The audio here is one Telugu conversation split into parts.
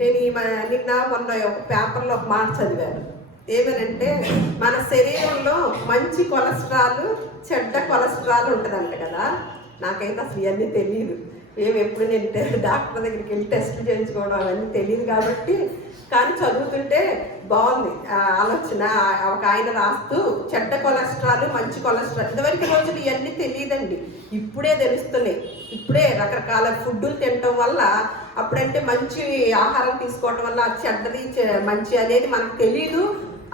నేను నిన్న మొన్న ఒక పేపర్లో ఒక మాట చదివాను. ఏమనంటే మన శరీరంలో మంచి కొలెస్ట్రాల్, చెడ్డ కొలెస్ట్రాల్ ఉంటుందంట కదా. నాకైతే అసలు ఇవన్నీ తెలియదు. ఎప్పుడు నేను డాక్టర్ దగ్గరికి వెళ్ళి టెస్టులు చేయించుకోవడం అవన్నీ తెలియదు కాబట్టి, కానీ చదువుతుంటే బాగుంది ఆలోచన. ఒక ఆయన రాస్తూ చెడ్డ కొలెస్ట్రాల్, మంచి కొలెస్ట్రాల్, ఇదివరకు రోజులు ఇవన్నీ తెలియదండి, ఇప్పుడే తెలుస్తున్నాయి. ఇప్పుడే రకరకాల ఫుడ్లు తినటం వల్ల, అప్పుడంటే మంచి ఆహారం తీసుకోవటం వల్ల చెడ్డది మంచి అనేది మనకు తెలియదు.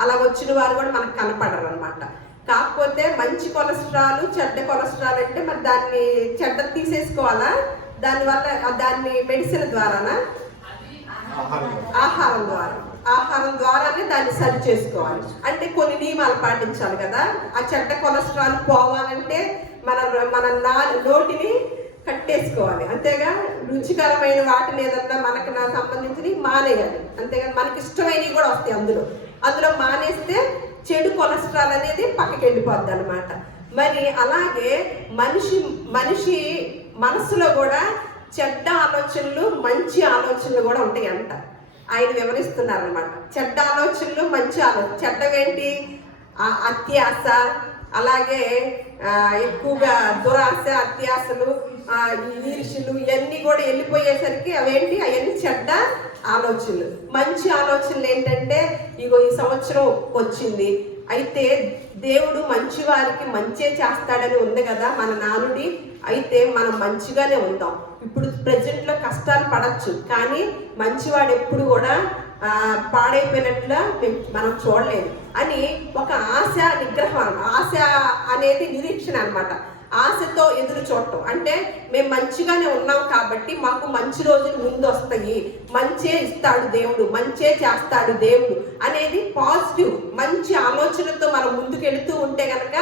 అలా వచ్చిన వారు కూడా మనకు కనపడరు అనమాట. కాకపోతే మంచి కొలెస్ట్రాల్, చెడ్డ కొలెస్ట్రాల్ అంటే మరి దాన్ని చెడ్డ తీసేసుకోవాలా? దానివల్ల దాన్ని మెడిసిన్ ద్వారానా? ఆహారం ద్వారానే దాన్ని సరి చేసుకోవాలి. అంటే కొన్ని నియమాలు పాటించాలి కదా. ఆ చెడ్డ కొలెస్ట్రాల్ పోవాలంటే మన నోటిని కట్టేసుకోవాలి. అంతేగా రుచికరమైన వాటిని ఏదన్నా మనకు సంబంధించినవి మానేయాలి. అంతేగా మనకి ఇష్టమైనవి కూడా వస్తాయి అందులో మానేస్తే చెడు కొలెస్ట్రాల్ అనేది పక్కకి వెళ్ళిపోద్ది అనమాట. మరి అలాగే మనిషి మనసులో కూడా చెడ్డ ఆలోచనలు, మంచి ఆలోచనలు కూడా ఉంటాయి అంట. ఆయన వివరిస్తున్నారు అనమాట. చెడ్డ ఆలోచనలు, మంచి ఆలోచన. చెడ్డవేంటి? అత్యాశ, అలాగే ఎక్కువగా దురాశ, అత్యాశలు, ఈర్ష్యలు, ఇవన్నీ కూడా వెళ్ళిపోయేసరికి అవన్నీ చెడ్డ ఆలోచనలు. మంచి ఆలోచనలు ఏంటంటే, ఇగో ఈ సంవత్సరం వచ్చింది, అయితే దేవుడు మంచి వారికి మంచే చేస్తాడని ఉంది కదా మన నానుడి. అయితే మనం మంచిగానే ఉందాం. ఇప్పుడు ప్రజెంట్లో కష్టాలు పడచ్చు, కానీ మంచివాడు ఎప్పుడు కూడా పాడైపోయినట్లుగా మనం చూడలేదు అని ఒక ఆశ నిగ్రహం. ఆశ అనేది నిరీక్షణ అనమాట. ఆశతో ఎదురు చూడటం అంటే మేము మంచిగానే ఉన్నాం కాబట్టి మాకు మంచి రోజులు ముందు వస్తాయి, మంచే ఇస్తాడు దేవుడు, మంచే చేస్తాడు దేవుడు అనేది పాజిటివ్ మంచి ఆలోచనతో మనం ముందుకు వెళుతూ ఉంటే కనుక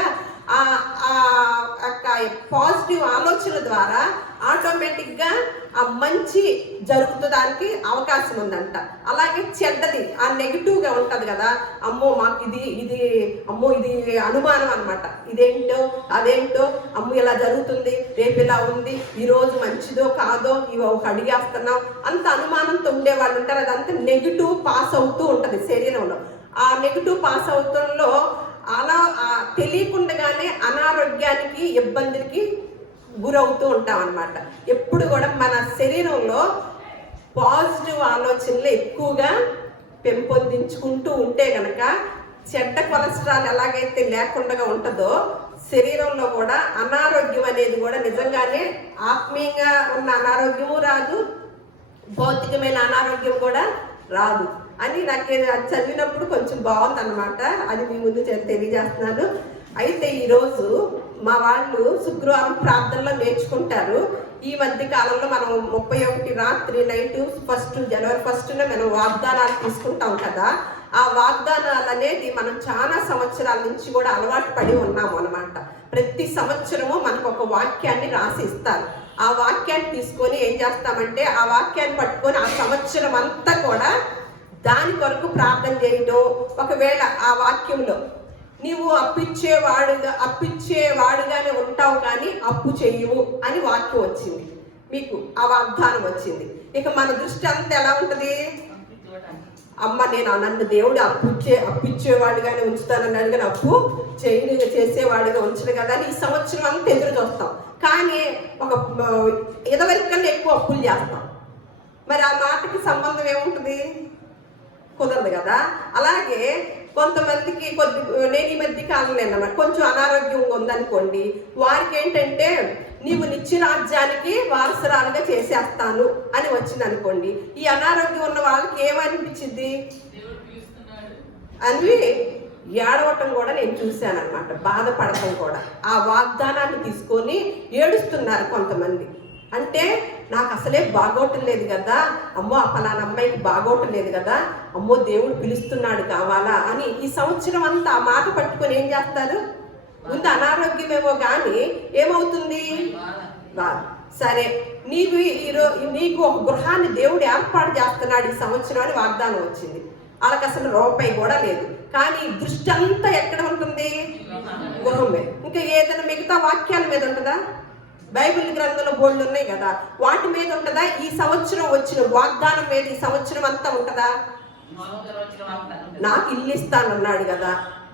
పాజిటివ్ ఆలోచన ద్వారా ఆటోమేటిక్గా ఆ మంచి జరుగుతుందానికి అవకాశం ఉందంట. అలాగే చెడ్డది ఆ నెగిటివ్గా ఉంటుంది కదా, అమ్మో మాకు ఇది అమ్మో ఇది అనుమానం అనమాట. ఇదేంటో అదేంటో, అమ్మో ఇలా జరుగుతుంది, రేపు ఇలా ఉంది, ఈరోజు మంచిదో కాదో ఇవి ఒక అడిగేస్తున్నాం, అంత అనుమానంతో ఉండేవాళ్ళు ఉంటారు. అదంతా నెగిటివ్ పాస్ అవుతూ ఉంటుంది శరీరంలో. ఆ నెగిటివ్ పాస్ అవుతంలో అలా తెలియకుండానే అనారోగ్యానికి, ఇబ్బందులకి గురవుతూ ఉంటాం అన్నమాట. ఎప్పుడు కూడా మన శరీరంలో పాజిటివ్ ఆలోచనలు ఎక్కువగా పెంపొందించుకుంటూ ఉంటే కనుక చెడ్డ కొలెస్ట్రాల్ ఎలాగైతే లేకుండా ఉంటుందో శరీరంలో కూడా అనారోగ్యం అనేది కూడా నిజంగానే ఆత్మీయంగా ఉన్న అనారోగ్యము రాదు, భౌతికమైన అనారోగ్యం కూడా రాదు అని నాకు చదివినప్పుడు కొంచెం బాగుందన్నమాట. అది మీ ముందు తెలియజేస్తున్నాను. అయితే ఈరోజు మా వాళ్ళు శుక్రవారం ప్రార్థనలో నేర్చుకుంటారు. ఈ మధ్య కాలంలో మనం 31 రాత్రి నైట్ జనవరి 1న మనం వాగ్దానాలు తీసుకుంటాం కదా. ఆ వాగ్దానాలు అనేది మనం చాలా సంవత్సరాల నుంచి కూడా అలవాటు పడి ఉన్నాము అనమాట. ప్రతి సంవత్సరము మనకు ఒక వాక్యాన్ని రాసి ఇస్తారు. ఆ వాక్యాన్ని తీసుకొని ఏం చేస్తామంటే ఆ వాక్యాన్ని పట్టుకొని ఆ సంవత్సరం అంతా కూడా దాని కొరకు ప్రార్థన చేయటం. ఒకవేళ ఆ వాక్యంలో నీవు అప్పిచ్చేవాడుగానే ఉంటావు కానీ అప్పు చెయ్యవు అని వాక్యం వచ్చింది, మీకు ఆ వాగ్దానం వచ్చింది. ఇక మన దృష్టి అంతా ఎలా ఉంటుంది? అమ్మ నేను నన్ను దేవుడు అప్పిచ్చేవాడుగానే ఉంచుతానన్నాడు కానీ అప్పు చేసేవాడుగా ఉంచడు కదా అని ఈ సంవత్సరం అంతా ఎదురు చూస్తాం. కానీ ఒక ఇదివరకన్నా ఎక్కువ అప్పులు చేస్తాం. మరి ఆ మాటకి సంబంధం ఏముంటుంది? కుదరదు కదా. అలాగే కొంతమందికి నేను ఈ మధ్య కాలంలో అన్నమాట కొంచెం అనారోగ్యంగా ఉందనుకోండి, వారికి ఏంటంటే నీవు నిత్యరాజ్యానికి వారసురాలుగా చేసేస్తాను అని వచ్చింది అనుకోండి. ఈ అనారోగ్యం ఉన్న వాళ్ళకి ఏమనిపించింది అని ఏడవటం కూడా నేను చూశాను అనమాట, బాధపడటం కూడా. ఆ వాగ్దానాన్ని తీసుకొని ఏడుస్తున్నారు కొంతమంది. అంటే నాకు అసలే బాగోటం లేదు కదా, అమ్మో పలానా అమ్మాయికి బాగోటం లేదు కదా, అమ్మో దేవుడు పిలుస్తున్నాడు కావాలా అని ఈ సంవత్సరం అంతా ఆ మాట పట్టుకొని ఏం చేస్తారు? ముందు అనారోగ్యమేమో కానీ ఏమవుతుంది? సరే నీకు ఒక గృహాన్ని దేవుడు ఏర్పాటు చేస్తున్నాడు ఈ సంవత్సరం అని వాగ్దానం వచ్చింది. వాళ్ళకి అసలు రూపాయి కూడా లేదు, కానీ దృష్టి అంతా ఎక్కడ ఉంటుంది? గృహమే. ఇంకా ఏదైనా మిగతా వాక్యాల మీద ఉంటుందా? బైబిల్ గ్రంథంలో బోర్డులు ఉన్నాయి కదా, వాటి మీద ఉంటుందా? ఈ సంవత్సరం వచ్చిన వాగ్దానం మీద ఈ సంవత్సరం అంతా ఉంటుందా? నాకు ఇల్లు ఇస్తానన్నాడు కదా,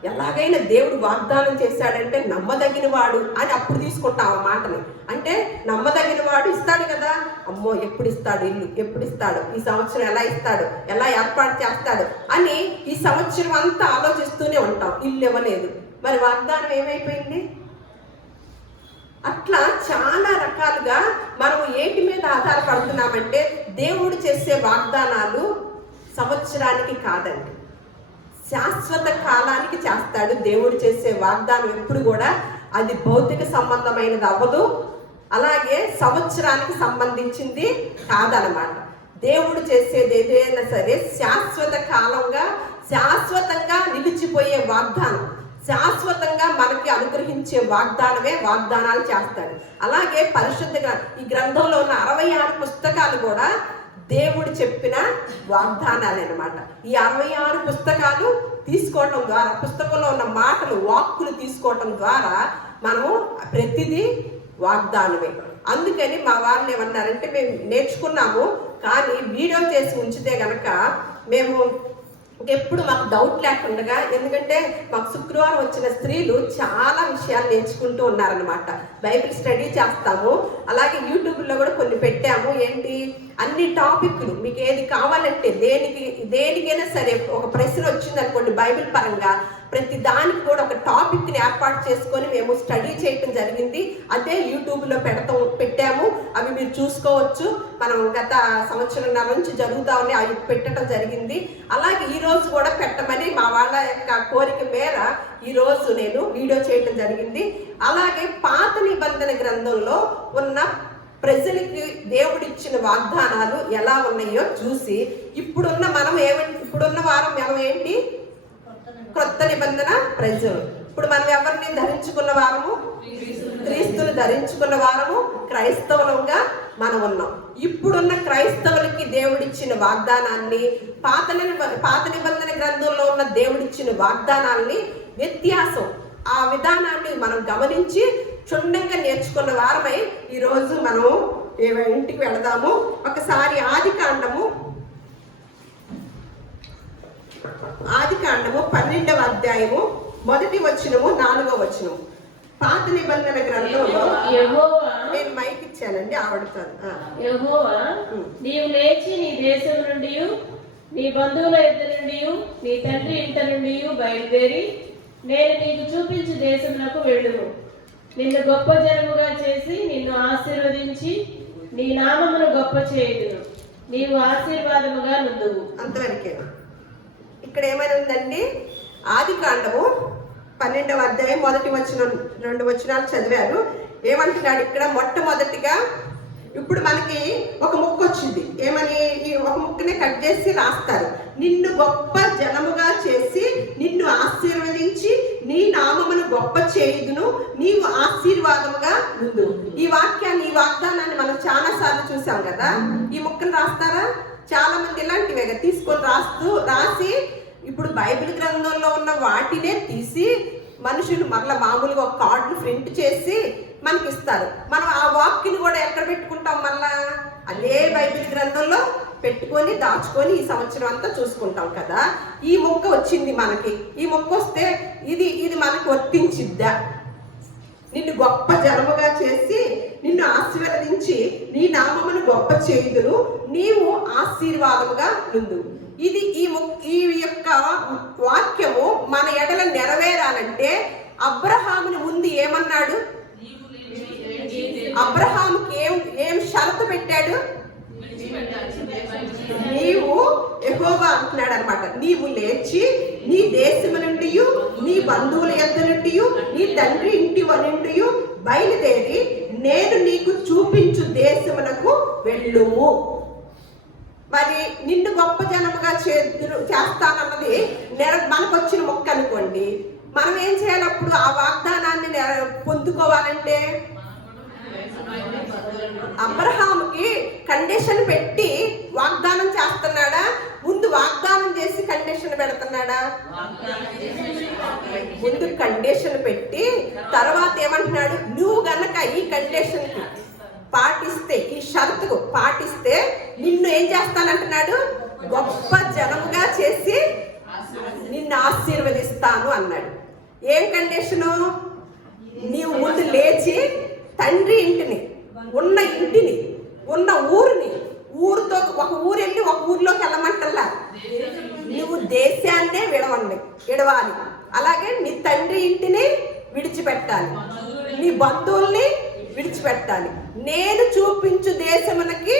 ఎలాగైనా దేవుడు వాగ్దానం చేశాడంటే నమ్మదగిన వాడు అని అప్పుడు తీసుకుంటాం ఆ మాటని. అంటే నమ్మదగిన వాడు ఇస్తాడు కదా, అమ్మో ఎప్పుడు ఇస్తాడు ఇల్లు, ఎప్పుడు ఇస్తాడు, ఈ సంవత్సరం ఎలా ఇస్తాడు, ఎలా ఏర్పాటు చేస్తాడు అని ఈ సంవత్సరం అంతా ఆలోచిస్తూనే ఉంటాం. ఇల్లు ఇవ్వలేదు, మరి వాగ్దానం ఏమైపోయింది? అట్లా చాలా రకాలుగా మనం ఏంటి మీద ఆధారపడుతున్నామంటే, దేవుడు చేసే వాగ్దానాలు సంవత్సరానికి కాదండి, శాశ్వత కాలానికి చేస్తాడు. దేవుడు చేసే వాగ్దానం ఎప్పుడు కూడా అది భౌతిక సంబంధమైనది అవ్వదు, అలాగే సంవత్సరానికి సంబంధించింది కాదనమాట. దేవుడు చేసేది ఏదైనా సరే శాశ్వత కాలంగా, శాశ్వతంగా నిలిచిపోయే వాగ్దానం, శాశ్వతంగా మనకి అనుగ్రహించే వాగ్దానమే వాగ్దానాలు చేస్తాడు. అలాగే పరిశుద్ధంగా ఈ గ్రంథంలో ఉన్న 66 పుస్తకాలు కూడా దేవుడు చెప్పిన వాగ్దానాలు అన్నమాట. ఈ 66 పుస్తకాలు తీసుకోవటం ద్వారా, పుస్తకంలో ఉన్న మాటలు, వాక్కులు తీసుకోవటం ద్వారా మనము ప్రతిదీ వాగ్దానమే. అందుకని మా వాళ్ళు ఏమన్నారంటే, మేము నేర్చుకున్నాము కానీ వీడియో చేసి ఉంచితే గనక మేము ఎప్పుడు మాకు డౌట్ లేకుండా, ఎందుకంటే మాకు శుక్రవారం వచ్చిన స్త్రీలు చాలా విషయాలు నేర్చుకుంటూ ఉన్నారనమాట. బైబిల్ స్టడీ చేస్తాము, అలాగే యూట్యూబ్లో కూడా కొన్ని పెట్టాము. ఏంటి, అన్ని టాపిక్లు మీకు ఏది కావాలంటే దేనికైనా సరే ఒక ప్రశ్న వచ్చింది అనుకోండి బైబిల్ పరంగా, ప్రతి దానికి కూడా ఒక టాపిక్ని ఏర్పాటు చేసుకొని మేము స్టడీ చేయటం జరిగింది. అదే యూట్యూబ్లో పెట్టాము. అవి మీరు చూసుకోవచ్చు. మనం గత సంవత్సరంన్నర నుంచి జరుగుతా ఉన్నాయి, అవి పెట్టడం జరిగింది. అలాగే ఈరోజు కూడా పెట్టమని మా వాళ్ళ యొక్క కోరిక మేర ఈరోజు నేను వీడియో చేయటం జరిగింది. అలాగే పాత నిబంధన గ్రంథంలో ఉన్న ప్రజలకి దేవుడిచ్చిన వాగ్దానాలు ఎలా ఉన్నాయో చూసి, ఇప్పుడున్న వారం మనం ఏంటి, కొత్త నిబంధన ప్రజలు. ఇప్పుడు మనం ఎవరిని ధరించుకున్న వారము? క్రీస్తుని ధరించుకున్న వారము, క్రైస్తవులంగా మనం ఉన్నాం. ఇప్పుడున్న క్రైస్తవులకి దేవుడిచ్చిన వాగ్దానాన్ని, పాత నిబంధన గ్రంథంలో ఉన్న దేవుడిచ్చిన వాగ్దానాన్ని వ్యత్యాసం, ఆ విధానాన్ని మనం గమనించి క్షుణ్ణంగా నేర్చుకున్న వారమై ఈరోజు మనం ఇంటికి వెళదాము. ఒకసారి ఆది కాండము 12వ అధ్యాయము 1వ వచనము 4వ వచనము. పాత నిబంధన గ్రంథంలో నేను మైక్ ఇచ్చానండి, ఆవిడతో. యెహోవా, నీవు లేచి నీ దేశం నుండి, నీ బంధువుల యొద్ద నుండి, నీ తండ్రి ఇంట నుండి బయలుదేరి నేను నీకు చూపించు దేశమునకు వెళ్ళుము. నిన్ను గొప్ప జనముగా చేసి నిన్ను ఆశీర్వదించి నీ నామమును గొప్ప చేయుదును. నీవు ఆశీర్వాదముగా నుండువు. అంతవరకే. ఇక్కడ ఏమైనా ఉందండి, ఆది కాండము 12వ అధ్యాయం 1వ వచనం 2 వచనాలు చదివారు. ఏమంటున్నాడు ఇక్కడ? మొట్టమొదటిగా ఇప్పుడు మనకి ఒక ముక్క వచ్చింది. ఏమని? ఈ ఒక ముక్కనే కట్ చేసి రాస్తారు. నిన్ను గొప్ప జనముగా చేసి నిన్ను ఆశీర్వదించి నీ నామమును గొప్ప చేయుదును, నీవు ఆశీర్వాదముగా ఉండు. ఈ వాక్యాన్ని, ఈ వాగ్దానాన్ని మనం చాలా సార్లు చూసాం కదా. ఈ ముక్కను రాస్తారా? చాలా మంది ఇలాంటివే తీసుకొని రాసి ఇప్పుడు బైబిల్ గ్రంథంలో ఉన్న వాటినే తీసి మనుషులు మరలా మామూలుగా ఒక కార్డును ప్రింట్ చేసి మనకి ఇస్తారు. మనం ఆ వాక్యని కూడా ఎక్కడ పెట్టుకుంటాం? మళ్ళా అదే బైబిల్ గ్రంథంలో పెట్టుకొని దాచుకొని ఈ సంవత్సరం అంతా చూసుకుంటాం కదా. ఈ మొక్క వచ్చింది మనకి. ఈ మొక్క వస్తే ఇది మనకు వర్తించిద్దా? నిన్ను గొప్ప జనముగా చేసి నిన్ను ఆశీర్వదించి నీ నామమును గొప్ప చేయుదును, నీవు ఆశీర్వాదముగా నుండు. ఇది ఈ యొక్క వాక్యము మన ఎడల నెరవేరాలంటే అబ్రహాముని ముందు ఏమన్నాడు? అబ్రహాముకి ఏం షరతు పెట్టాడు? నీవు, యెహోవా అంటున్నాడు అనమాట, నీవు లేచి నీ దేశము నుండి, నీ బంధువుల యొద్ద నుండి, నీ తండ్రి ఇంటి నుండి బయలుదేరి నేను నీకు చూపించు దేశమునకు వెళ్ళుము. మరి నిన్ను గొప్ప జనముగా చేస్తానన్నది మనకు వచ్చిన మొక్క అనుకోండి. మనం ఏం చేయాలి అప్పుడు? ఆ వాగ్దానాన్ని పొందుకోవాలంటే అబ్రహాముకి కండిషన్ పెట్టి వాగ్దానం చేస్తున్నాడా? ముందు వాగ్దానం చేసి కండిషన్ పెడుతున్నాడా? ముందు కండిషన్ పెట్టి తర్వాత ఏమంటున్నాడు, నువ్వు గనక ఈ కండిషన్ పాటిస్తే, ఈ షరతుకు పాటిస్తే నిన్ను ఏం చేస్తానంటున్నాడు, గొప్ప జనముగా చేసి నిన్ను ఆశీర్వదిస్తాను అన్నాడు. ఏం కండిషను? నీవు ముందు లేచి తండ్రి ఇంటిని, ఉన్న ఇంటిని, ఉన్న ఊరితో ఒక ఊరు వెళ్ళి ఒక ఊరిలోకి వెళ్ళమంటల్లా, నువ్వు దేశాన్నే విడవాలి. అలాగే నీ తండ్రి ఇంటిని విడిచిపెట్టాలి, నీ బంధువుల్ని విడిచిపెట్టాలి, నేను చూపించు దేశమునకి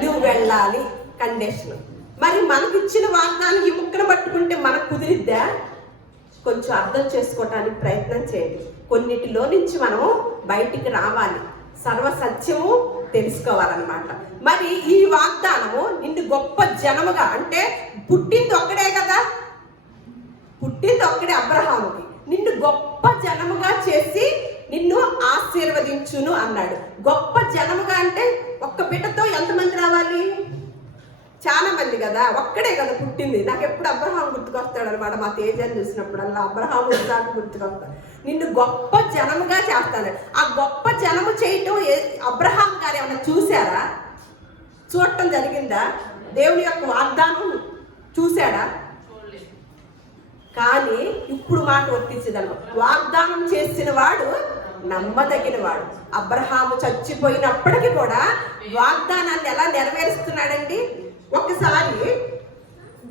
నువ్వు వెళ్ళాలి కండిషన్. మరి మనకి ఇచ్చిన వాగ్దానం ఈ ముక్కను పట్టుకుంటే మనకు కుదిరిద్దా? కొంచెం అర్థం చేసుకోవటానికి ప్రయత్నం చేయండి. కొన్నిటిలో నుంచి మనం బయటికి రావాలి, సర్వసత్యము తెలుసుకోవాలన్నమాట. మరి ఈ వాగ్దానము నిన్ను గొప్ప జనముగా, అంటే పుట్టింది ఒక్కడే కదా, పుట్టింది ఒక్కడే అబ్రహాముకి, నిన్ను గొప్ప జనముగా చేసి నిన్ను ఆశీర్వదించును అన్నాడు. గొప్ప జనముగా అంటే ఒక్క బిడ్డతో ఎంతమంది రావాలి? చాలా మంది కదా, ఒక్కడే కదా పుట్టింది. నాకు ఎప్పుడు అబ్రహాం గుర్తుకొస్తాడు అనమాట. మా తేజాన్ని చూసినప్పుడల్లా అబ్రహాం నాకు గుర్తుకొస్తాడు. నిన్ను గొప్ప జనముగా చేస్తాడు. ఆ గొప్ప జనము చేయటం అబ్రహాం గారు ఏమన్నా చూశారా? చూడటం జరిగిందా? దేవుని యొక్క వాగ్దానం చూశాడా? కానీ ఇప్పుడు మాట వర్తించదను, వాగ్దానం చేసిన వాడు నమ్మదగిన వాడు. అబ్రహాము చచ్చిపోయినప్పటికీ కూడా వాగ్దానాన్ని ఎలా నెరవేరుస్తున్నాడండి? ఒక్కసారి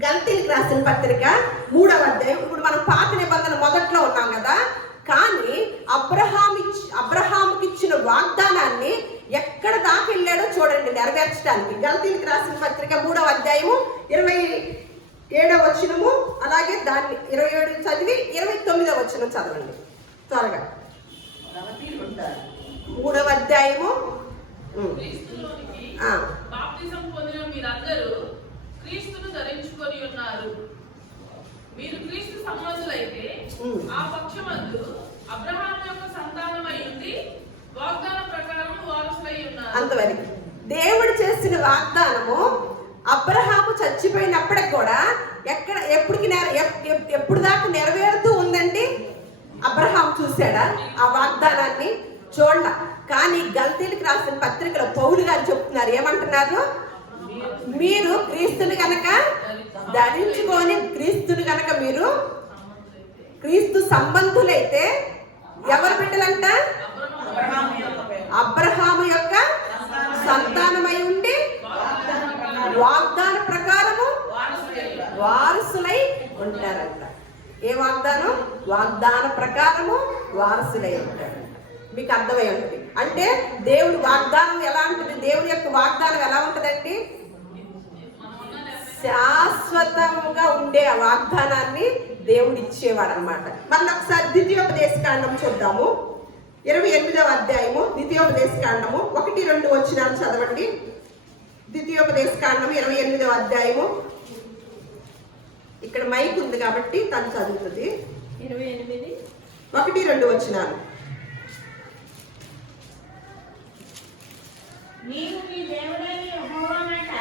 గలతీయులకు రాసిన పత్రిక 3వ అధ్యాయం, ఇప్పుడు మనం పాత నిబంధన మొదట్లో ఉన్నాం కదా, కానీ అబ్రహాముకి ఇచ్చిన వాగ్దానాన్ని ఎక్కడ దాకా వెళ్ళాడో చూడండి నెరవేర్చడానికి. గలతీయులకు రాసిన పత్రిక 3వ అధ్యాయము 27వ వచనము, అలాగే దాన్ని 27 చదివి 29వ వచనం చదవండి త్వరగా. 3వ అధ్యాయము. బాప్తిసం పొందిన మీరందరూ క్రీస్తును ధరించుకొని ఉన్నారు. మీరు క్రీస్తు సంబంధులైతే ఆ పక్షమందు అబ్రహాము యొక్క సంతానమై ఉండి వాగ్దాన ప్రకారం వారసులై ఉన్నారు. అంతవరకు దేవుడు చేసిన వాగ్దానము అబ్రహాము చచ్చిపోయినప్పటికి కూడా ఎప్పుడు దాకా నెరవేరుతూ ఉందండి. అబ్రహాం చూశాడా ఆ వాగ్దానాన్ని? చూడ. కానీ గలతీయులకు రాసిన పత్రికలో పౌలు గారు చెప్తున్నారు, ఏమంటున్నారు? మీరు క్రీస్తుని కనుక ధరించుకొని, క్రీస్తుని కనుక మీరు క్రీస్తు సంబంధులైతే ఎవరు బిడ్డలంట? అబ్రహాము యొక్క సంతానమై ఉండి వాగ్దాన ప్రకారము వారసులై ఉంటారంట. ఏ వాగ్దానం? వాగ్దాన ప్రకారము వారసులై ఉంటారు. మీకు అర్థమై ఉంటుంది. అంటే దేవుడి వాగ్దానం ఎలా ఉంటుంది? దేవుడి యొక్క వాగ్దానం ఎలా ఉంటుందండి? శాశ్వతంగా ఉండే ఆ వాగ్దానాన్ని దేవుడు ఇచ్చేవాడు అనమాట. మళ్ళీ ఒకసారి ద్వితీయోపదేశకాండం చూద్దాము. 28వ అధ్యాయము ద్వితీయోపదేశకాండము 1-2 వచనాలు చదవండి. ద్వితీయోపదేశకాండము 28వ అధ్యాయము. ఇక్కడ మైక్ ఉంది కాబట్టి తను చదువుతుంది. 28 1-2 వచనాలు. నీవు నీ దేవుడైన యెహోవా మాట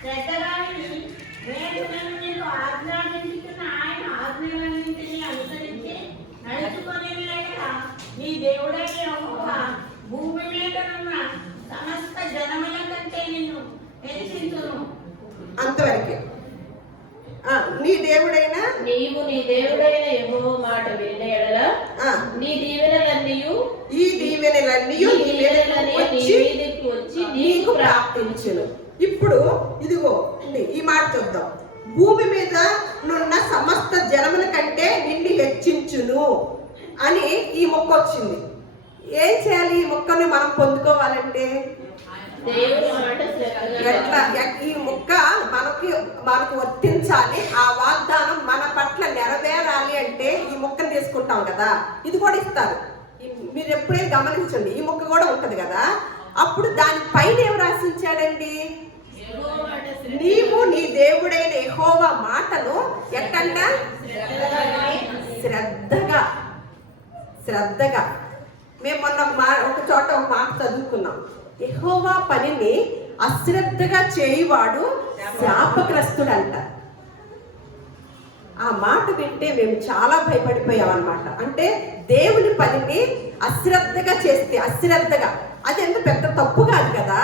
శ్రద్ధగా విని నేను నీకు ఆజ్ఞాపించుతున్న ఆయన ఆజ్ఞలన్నింటినీ అనుసరించి నడుచుకొని నీ దేవుడైన యెహోవా భూమి మీద ఉన్న సమస్త జనముల కంటే నిన్ను హెచ్చించును. అంతవరకే. నీ దేవుడైన నీవు నీ దేవుడైన యెహోవా మాట విన్న ఎడల నీ దీవెనలన్నీయు ఈ దీవెనలన్నీయు నీ మీదకి వచ్చి నీకు ప్రాప్తించును. ఇప్పుడు ఇదిగో ఈ మాట చూద్దాం. భూమి మీద నున్న సమస్త జనముల కంటే నిన్ను హెచ్చించును అని ఈ మొక్క వచ్చింది. ఏం చేయాలి? ఈ మొక్కను మనం పొందుకోవాలంటే ఎట్లా? ఈ మొక్క మనకు వర్తించాలి. ఆ వాగ్దానం మన పట్ల నెరవేరాలి అంటే ఈ మొక్కను తీసుకుంటాం కదా, ఇది కూడా ఇస్తారు. మీరు ఎప్పుడైనా గమనించండి, ఈ మొక్క కూడా ఉంటది కదా. అప్పుడు దాని పైన ఏం రాసించాడండి? నీవు నీ దేవుడైన యెహోవా మాటను ఎట్టంట శ్రద్ధగా. మేము మొన్న ఒక చోట ఒక మాట చదువుకున్నాం. యెహోవా పనిని అశ్రద్ధగా చేయువాడు శాపగ్రస్తుడంట. ఆ మాట వింటే మేము చాలా భయపడిపోయాం అనమాట. అంటే దేవుని పనిని అశ్రద్ధగా చేస్తే, అశ్రద్ధగా, అది ఎంత పెద్ద తప్పు కాదు కదా.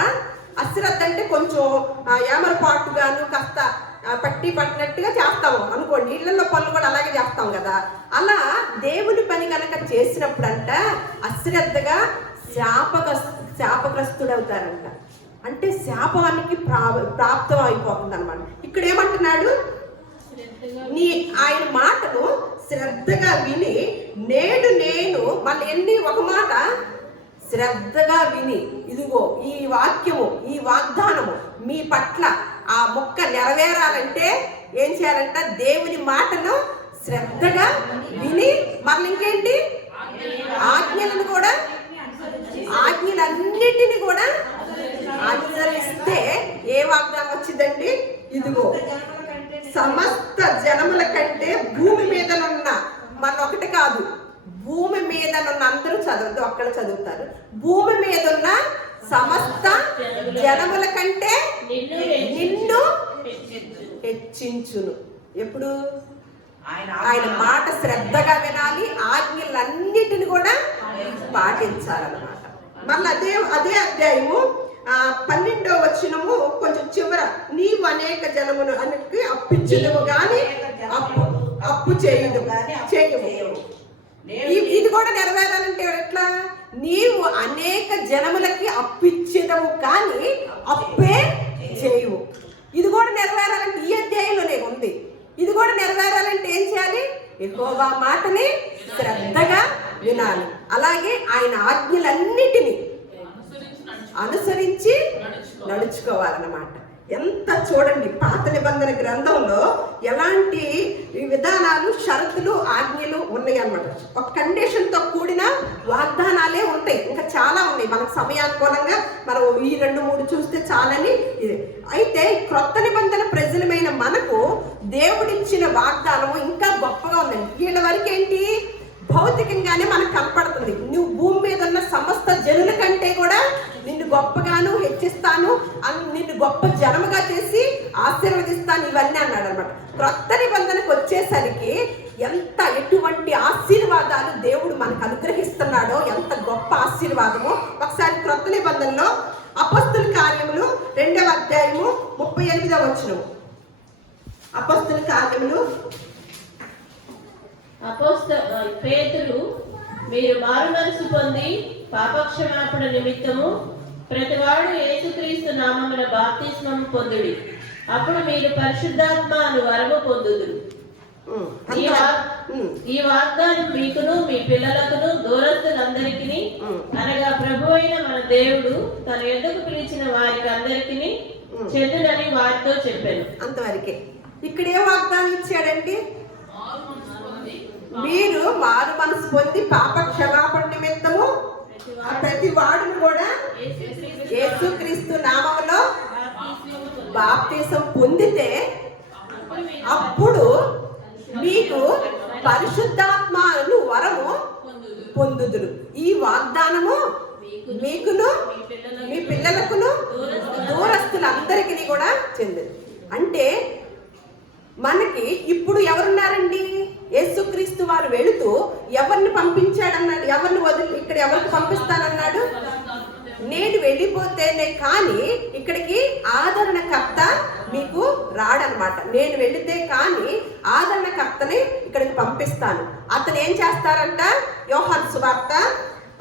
అశ్రద్ధ అంటే కొంచెం ఏమరపాటుగాను కాస్త పట్టి పట్టినట్టుగా చేస్తాము అనుకోండి. ఇళ్లలో పనులు కూడా అలాగే చేస్తాం కదా. అలా దేవుని పని కనుక చేసినప్పుడంట అశ్రద్ధగా శాపగ్రస్తుడవుతారంట. అంటే శాపానికి ప్రాప్తం అయిపోతుంది అనమాట. ఇక్కడ ఏమంటున్నాడు, ఆయన మాటను శ్రద్ధగా విని నేడు నేను, మళ్ళీ ఎన్ని ఒక మాట శ్రద్ధగా విని, ఇదిగో ఈ వాక్యము, ఈ వాగ్దానము మీ పట్ల ఆ మొక్క నెరవేరాలంటే ఏం చేయాలంట, దేవుని మాటను శ్రద్ధగా విని, మళ్ళీ ఇంకేంటి, ఆజ్ఞలను కూడా, ఆజ్ఞలన్నిటిని కూడా అనుసరిస్తే ఏ వాగ్దానం వచ్చిందండి, ఇదిగో సమస్త జనముల కంటే భూమి మీదనున్న, మన ఒకటి కాదు, భూమి మీదనున్న, అందరూ చదవద్దు, అక్కడ చదువుతారు, భూమి మీదున్న సమస్త జనముల కంటే నిన్ను హెచ్చించును. ఎప్పుడు ఆయన మాట శ్రద్ధగా వినాలి, ఆజ్ఞలన్నిటిని కూడా పాటించాలన్నమాట. మళ్ళీ అదే అధ్యాయము 12వ వచనము కొంచెం చివర, నీవు అనేక జనమును అన్నిటికీ అప్పించుదువు గాని అప్పు చేయదు చేయవు. ఇది కూడా నెరవేరాలంటే ఎట్లా, నీవు అనేక జనములకి అప్పిచ్చేదవు కానీ అప్పే చేయవు. ఇది కూడా నెరవేరాలంటే ఈ అధ్యాయంలోనే ఉంది. ఇది కూడా నెరవేరాలంటే ఏం చేయాలి, యెహోవా మాటని శ్రద్ధగా వినాలి, అలాగే ఆయన ఆజ్ఞలన్నిటినీ అనుసరించి నడుచుకోవాలన్నమాట. ఎంత చూడండి, పాత నిబంధన గ్రంథంలో ఎలాంటి విధానాలు, షరతులు, ఆజ్ఞలు ఉన్నాయి అన్నమాట. ఒక కండిషన్తో కూడిన వాగ్దానాలే ఉంటాయి, ఇంకా చాలా ఉన్నాయి. మనకు సమయానుకూలంగా మనం ఈ 2-3 చూస్తే చాలని ఇది. అయితే క్రొత్త నిబంధన ప్రజలమైన మనకు దేవుడిచ్చిన వాగ్దానము ఇంకా గొప్పగా ఉందండి. వీళ్ళ వరకు ఏంటి, భౌతికంగానే మనకు కనపడుతుంది. నువ్వు భూమి మీద ఉన్న సమస్త జనుల కంటే కూడా నిన్ను గొప్పగాను హెచ్చిస్తాను, నిన్ను గొప్ప జనముగా చేసి ఆశీర్వదిస్తాను, ఇవన్నీ అన్నాడు అనమాట. క్రొత్త నిబంధనకు వచ్చేసరికి ఎటువంటి ఆశీర్వాదాలు దేవుడు మనకు అనుగ్రహిస్తున్నాడో, ఎంత గొప్ప ఆశీర్వాదమో. ఒకసారి క్రొత్త నిబంధనలో అపొస్తలుల కార్యములు 2వ అధ్యాయము 38వ వచనం. అపొస్తలుల కార్యములు, పేతురు, మీరు మారు మనసు పొంది పాపక్షమాపణ నిమిత్తము ప్రతివాడు యేసుక్రీస్తు నామమున బాప్తిస్మము పొందుడి, అప్పుడు మీరు పరిశుద్ధాత్మ అను వరము పొందుదురు. ఈ వాగ్దానం మీకును మీ పిల్లలకును దూరస్తులందరికీ, అనగా ప్రభు అయిన మన దేవుడు తన యొద్దకు పిలిచిన వారికి అందరికీ చెందునని వారితో చెప్పాను. అంతవరకే. ఇక్కడ ఏ వాగ్దానం ఇచ్చాడండి, మీరు మారు మనసు పొంది పాప క్షమాపణ నిమిత్తము ప్రతి వాడును కూడా యేసుక్రీస్తు నామములో బాప్తిసం పొందితే అప్పుడు మీకు పరిశుద్ధాత్మను వరము పొందుదురు. ఈ వాగ్దానము మీకును మీ పిల్లలకును దూరస్తులందరికీ కూడా చెందుదు. అంటే మనకి ఇప్పుడు ఎవరున్నారండి, యేసుక్రీస్తు వారు వెళుతూ ఎవరిని పంపించాడన్నాడు, ఎవరిని వదిలి ఇక్కడ ఎవరికి పంపిస్తానన్నాడు, నేను వెళ్ళిపోతేనే కానీ ఇక్కడికి ఆదరణకర్త మీకు రాడనమాట. నేను వెళితే కానీ ఆదరణకర్తని ఇక్కడికి పంపిస్తాను. అతను ఏం చేస్తారంట, యోహాను సువార్త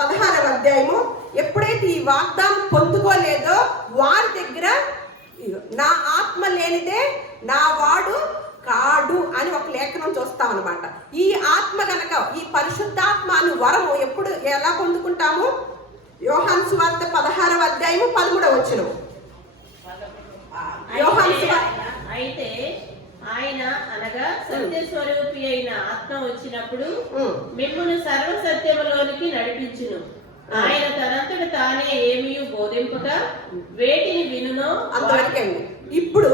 16వ అధ్యాయము, ఎప్పుడైతే ఈ వాగ్దానం పొందుకోలేదో వారి దగ్గర నా ఆత్మ లేనిదే నా వాడు కాడు అని ఒక లేఖనం చూస్తాం అనమాట. ఈ ఆత్మ గనక, ఈ పరిశుద్ధాత్మ అను వరము ఎప్పుడు ఎలా పొందుకుంటాము, యోహాను సువార్త 16వ అధ్యాయము 13వ వచనం. యోహాను సువార్త, అయితే ఆయన అనగా సత్యస్వరూపి అయిన ఆత్మ వచ్చినప్పుడు మిమ్మును సర్వ సత్యములోనికి నడిపించును. ఆయన తనంతట తానే ఏమీ బోధింపక వేటిని వినునో అంతవరకండి. ఇప్పుడు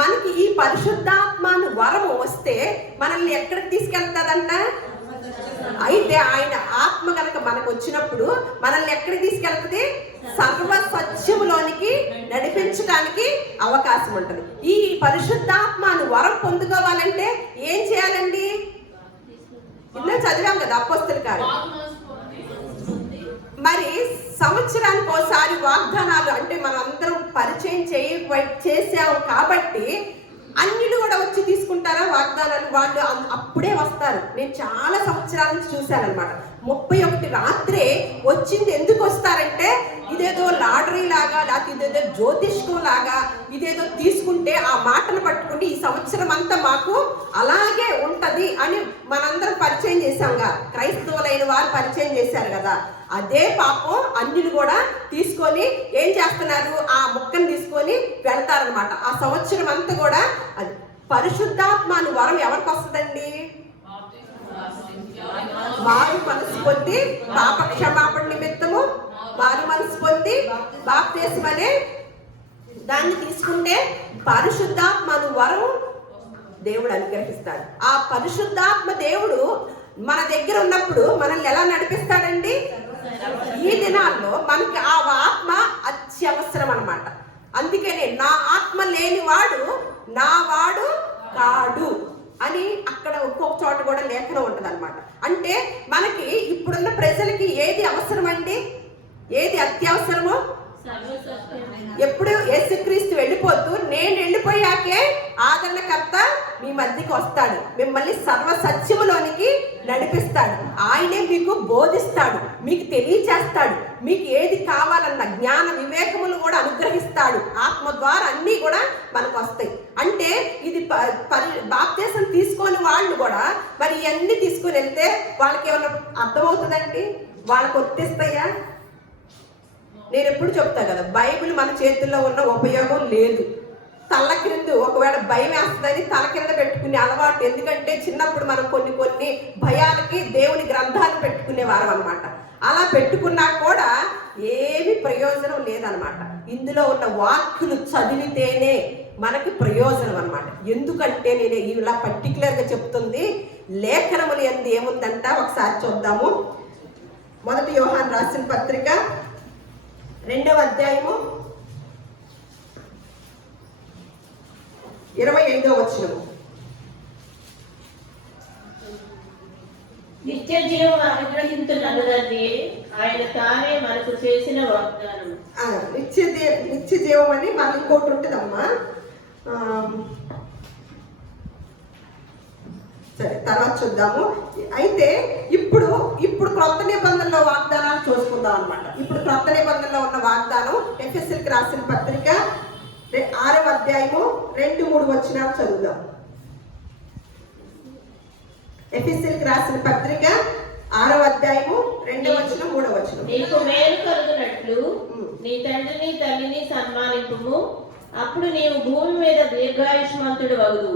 మనకి ఈ పరిశుద్ధాత్మను వరము వస్తే మనల్ని ఎక్కడికి తీసుకెళ్తాదంట, అయితే ఆయన ఆత్మ గనక మనకు వచ్చినప్పుడు మనల్ని ఎక్కడికి తీసుకెళ్తుంది, సర్వ సత్యములోనికి నడిపించడానికి అవకాశం ఉంటుంది. ఈ పరిశుద్ధాత్మను వరం పొందుకోవాలంటే ఏం చేయాలండి? ఇలా చదివాం కదా అపోస్తల కార్యం. మరి సంవత్సరానికి ఒకసారి వాగ్దానాలు అంటే మనం అందరం పరిచయం చేసాం కాబట్టి అన్నిలు కూడా వచ్చి తీసుకుంటారా వాగ్దానాలు? వాళ్ళు అప్పుడే వస్తారు. నేను చాలా సంవత్సరాల నుంచి చూశానన్నమాట. 31 రాత్రే వచ్చింది. ఎందుకు వస్తారంటే ఇదేదో లాటరీ లాగా, లేకపోతే ఇదేదో జ్యోతిష్కం లాగా, ఇదేదో తీసుకుంటే ఆ మాటను పట్టుకుని ఈ సంవత్సరం అంతా మాకు అలాగే ఉంటది అని మనందరం పరిచయం చేశాంగా. క్రైస్తవులైన వారు పరిచయం చేశారు కదా. అదే పాపం అన్యులు కూడా తీసుకొని ఏం చేస్తున్నారు? ఆ ముక్కను తీసుకొని వెళ్తారనమాట. ఆ సంవత్సరం అంతా కూడా అది పరిశుద్ధాత్మని వరం ఎవరికి వస్తుందండి? మారు మనసు పొంది పాప క్షమాపణ నిమిత్తము మారు మనసు పొంది బాప్తిస్మం అనే దాన్ని తీసుకుంటే పరిశుద్ధాత్మను వరం దేవుడు అనుగ్రహిస్తాడు. ఆ పరిశుద్ధాత్మ దేవుడు మన దగ్గర ఉన్నప్పుడు మనల్ని ఎలా నడిపిస్తాడండి? ఈ దినాల్లో మనకి ఆ ఆత్మ అత్యవసరం అన్నమాట. అందుకనే నా ఆత్మ లేనివాడు నా వాడు కాడు అని అక్కడ ఒక్కొక్క చోట కూడా లేఖనం ఉంటుంది అనమాట. అంటే మనకి ఇప్పుడున్న ప్రజలకి ఏది అవసరం అండి? ఏది అత్యవసరమో? ఎప్పుడు యేసుక్రీస్తు వెళ్ళిపోతూ నేను వెళ్ళిపోయాకే ఆదరణకర్త మీ మధ్యకి వస్తాడు, మిమ్మల్ని సర్వ సత్యములోనికి నడిపిస్తాడు, ఆయనే మీకు బోధిస్తాడు, మీకు తెలియచేస్తాడు, మీకు ఏది కావాలన్న జ్ఞాన వివేకములు కూడా అనుగ్రహిస్తాడు. ఆత్మ ద్వారా అన్నీ కూడా మనకు వస్తాయి. అంటే ఇది బాప్తిసం తీసుకొని వాళ్ళు కూడా మరి ఇవన్నీ తీసుకొని వెళ్తే వాళ్ళకి ఏమన్నా అర్థమవుతుందండి? వాళ్ళకి వర్తిస్తాయా? నేను ఎప్పుడు చెప్తా కదా, బైబిల్ మన చేతుల్లో ఉన్న ఉపయోగం లేదు. తల క్రింద ఒకవేళ భయం వేస్తుందని తల కింద పెట్టుకునే అలవాటు. ఎందుకంటే చిన్నప్పుడు మనం కొన్ని భయాలకి దేవుని గ్రంథాలు పెట్టుకునేవారం అనమాట. అలా పెట్టుకున్నా కూడా ఏమి ప్రయోజనం లేదనమాట. ఇందులో ఉన్న వాక్యులు చదివితేనే మనకి ప్రయోజనం అనమాట. ఎందుకంటే నేను ఇలా పర్టికులర్గా చెప్తుంది, లేఖనములు ఎందు ఏముందంట ఒకసారి చూద్దాము. 1 యోహాను రాసిన పత్రిక 2వ అధ్యాయము 25వ వచనము. నిత్య జీవం అనుగ్రహించున్నది ఆయన తానే మనకు చేసిన వాగ్దానం. నిత్య జీవం అని మళ్ళీ ఇంకోటి ఉంటుందమ్మా. సరే, తర్వాత చూద్దాము. అయితే ఇప్పుడు క్రొత్త నిబంధనలో వాగ్దానాలు చూసుకుందాం అనమాట. ఇప్పుడు క్రొత్త నిబంధనలో ఉన్న వాగ్దానం ఎఫెసీయులకు రాసిన పత్రిక 6వ అధ్యాయము 2-3 వచనాలు చదువుదాం. ఎఫెసీయులకు రాసిన పత్రిక 6వ అధ్యాయము 2వ వచనం 3వ వచనం. నీకు మేలు కలుగునట్లు నీ తండ్రిని తల్లిని సన్మానింపుము, అప్పుడు నీవు భూమి మీద దీర్ఘాయుష్మంతుడు వగుదు.